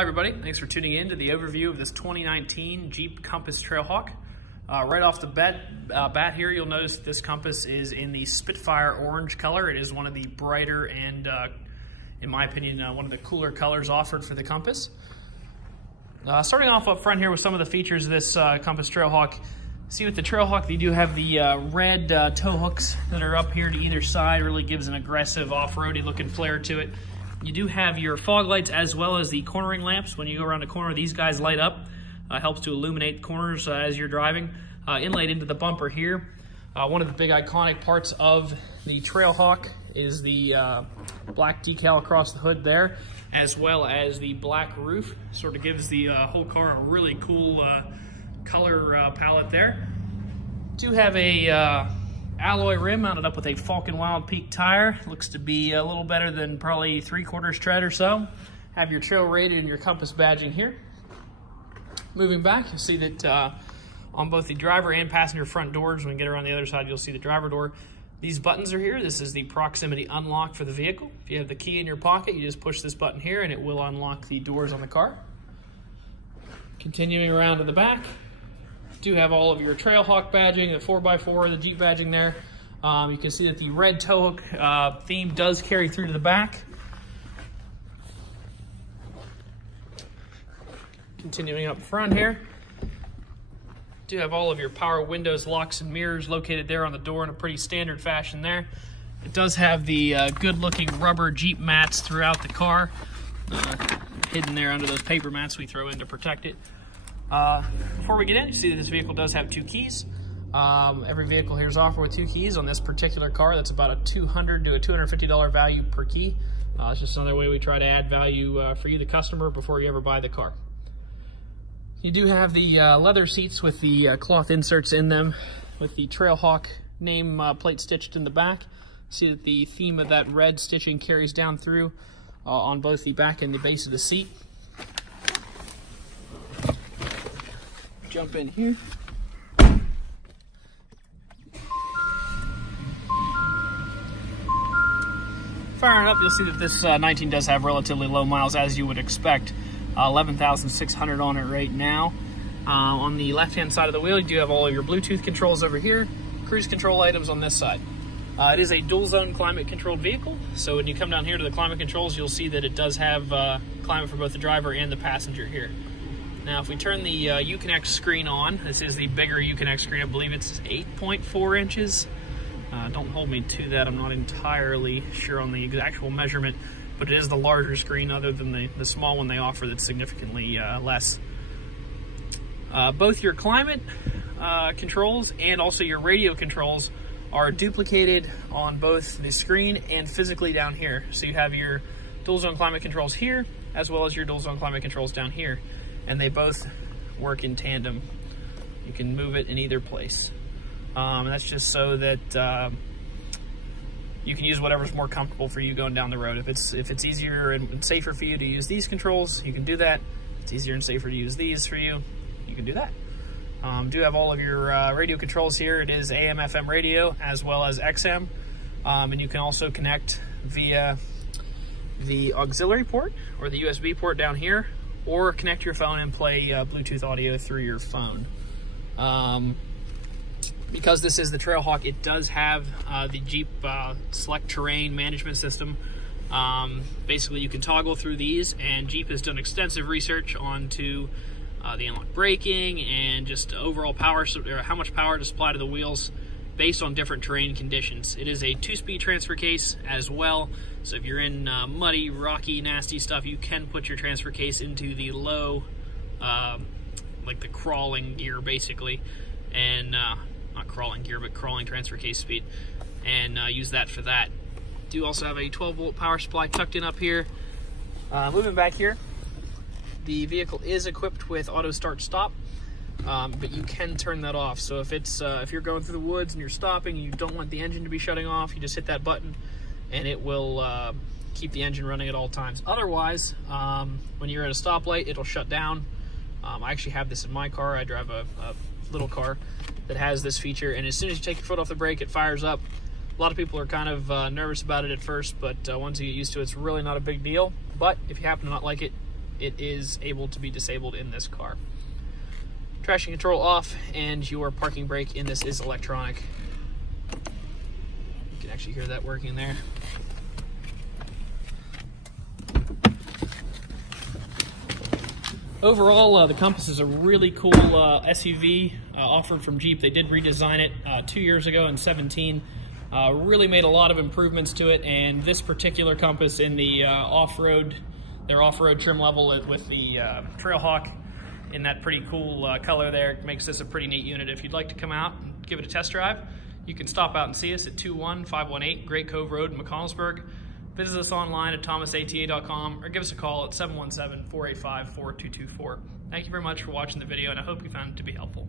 Hi everybody, thanks for tuning in to the overview of this 2019 Jeep Compass Trailhawk. Right off the bat here, you'll notice that this Compass is in the Spitfire orange color. It is one of the brighter and, in my opinion, one of the cooler colors offered for the Compass. Starting off up front here with some of the features of this Compass Trailhawk. See with the Trailhawk, you do have the red tow hooks that are up here to either side. Really gives an aggressive off-roady looking flair to it. You do have your fog lights as well as the cornering lamps. When you go around a corner, these guys light up. Helps to illuminate corners as you're driving. Inlaid into the bumper here. One of the big iconic parts of the Trailhawk is the black decal across the hood there, as well as the black roof. Sort of gives the whole car a really cool color palette there. Do have a alloy rim mounted up with a Falcon WILDPEAK tire. Looks to be a little better than probably 3/4 tread or so. Have your trail rated and your Compass badging here. Moving back, you'll see that on both the driver and passenger front doors, when we get around the other side, you'll see the driver door. These buttons are here. This is the proximity unlock for the vehicle. If you have the key in your pocket, you just push this button here and it will unlock the doors on the car. Continuing around to the back, do have all of your Trailhawk badging, the 4x4, the Jeep badging there. You can see that the red tow hook theme does carry through to the back. Continuing up front here, do have all of your power windows, locks, and mirrors located there on the door in a pretty standard fashion there. It does have the good-looking rubber Jeep mats throughout the car, hidden there under those paper mats we throw in to protect it. Before we get in, you see that this vehicle does have 2 keys. Every vehicle here is offered with 2 keys. On this particular car, that's about a $200 to a $250 value per key. It's just another way we try to add value for you, the customer, before you ever buy the car. You do have the leather seats with the cloth inserts in them, with the Trailhawk name plate stitched in the back. See that the theme of that red stitching carries down through on both the back and the base of the seat. Jump in here. Firing it up, you'll see that this 19 does have relatively low miles, as you would expect. 11,600 on it right now. On the left-hand side of the wheel, you do have all of your Bluetooth controls over here, cruise control items on this side. It is a dual-zone climate-controlled vehicle, so when you come down here to the climate controls, you'll see that it does have climate for both the driver and the passenger here. Now, if we turn the UCONNECT screen on, this is the bigger UCONNECT screen. I believe it's 8.4 inches. Don't hold me to that. I'm not entirely sure on the actual measurement, but it is the larger screen other than the small one they offer that's significantly less. Both your climate controls and also your radio controls are duplicated on both the screen and physically down here. So you have your dual zone climate controls here, as well as your dual zone climate controls down here. And they both work in tandem. You can move it in either place. And that's just so that you can use whatever's more comfortable for you going down the road. If it's easier and safer for you to use these controls, you can do that. If it's easier and safer to use these for you, you can do that. Do have all of your radio controls here. It is AM, FM radio, as well as XM. And you can also connect via the auxiliary port or the USB port down here, or connect your phone and play Bluetooth audio through your phone. Because this is the Trailhawk, it does have the Jeep Select Terrain Management System. Basically, you can toggle through these, and Jeep has done extensive research onto the analog braking and just overall power, or how much power to supply to the wheels based on different terrain conditions. It is a 2-speed transfer case as well, so if you're in muddy, rocky, nasty stuff, you can put your transfer case into the low, like the crawling gear basically, and not crawling gear, but crawling transfer case speed, and use that for that. Do also have a 12-volt power supply tucked in up here. Moving back here, the vehicle is equipped with auto start stop. But you can turn that off. So if you're going through the woods and you're stopping and you don't want the engine to be shutting off, you just hit that button and it will keep the engine running at all times. Otherwise, when you're at a stoplight, it'll shut down. I actually have this in my car. I drive a little car that has this feature, and as soon as you take your foot off the brake, it fires up. A lot of people are kind of nervous about it at first, but once you get used to it, it's really not a big deal. But if you happen to not like it, it is able to be disabled in this car. Traction control off, and your parking brake in this is electronic. You can actually hear that working there. Overall, the Compass is a really cool SUV offered from Jeep. They did redesign it 2 years ago in 17. Really made a lot of improvements to it, and this particular Compass in the their off-road trim level with the Trailhawk in that pretty cool color there makes this a pretty neat unit. If you'd like to come out and give it a test drive, you can stop out and see us at 21518 Great Cove Road in McConnellsburg. Visit us online at thomasata.com or give us a call at 717-485-4224. Thank you very much for watching the video, and I hope you found it to be helpful.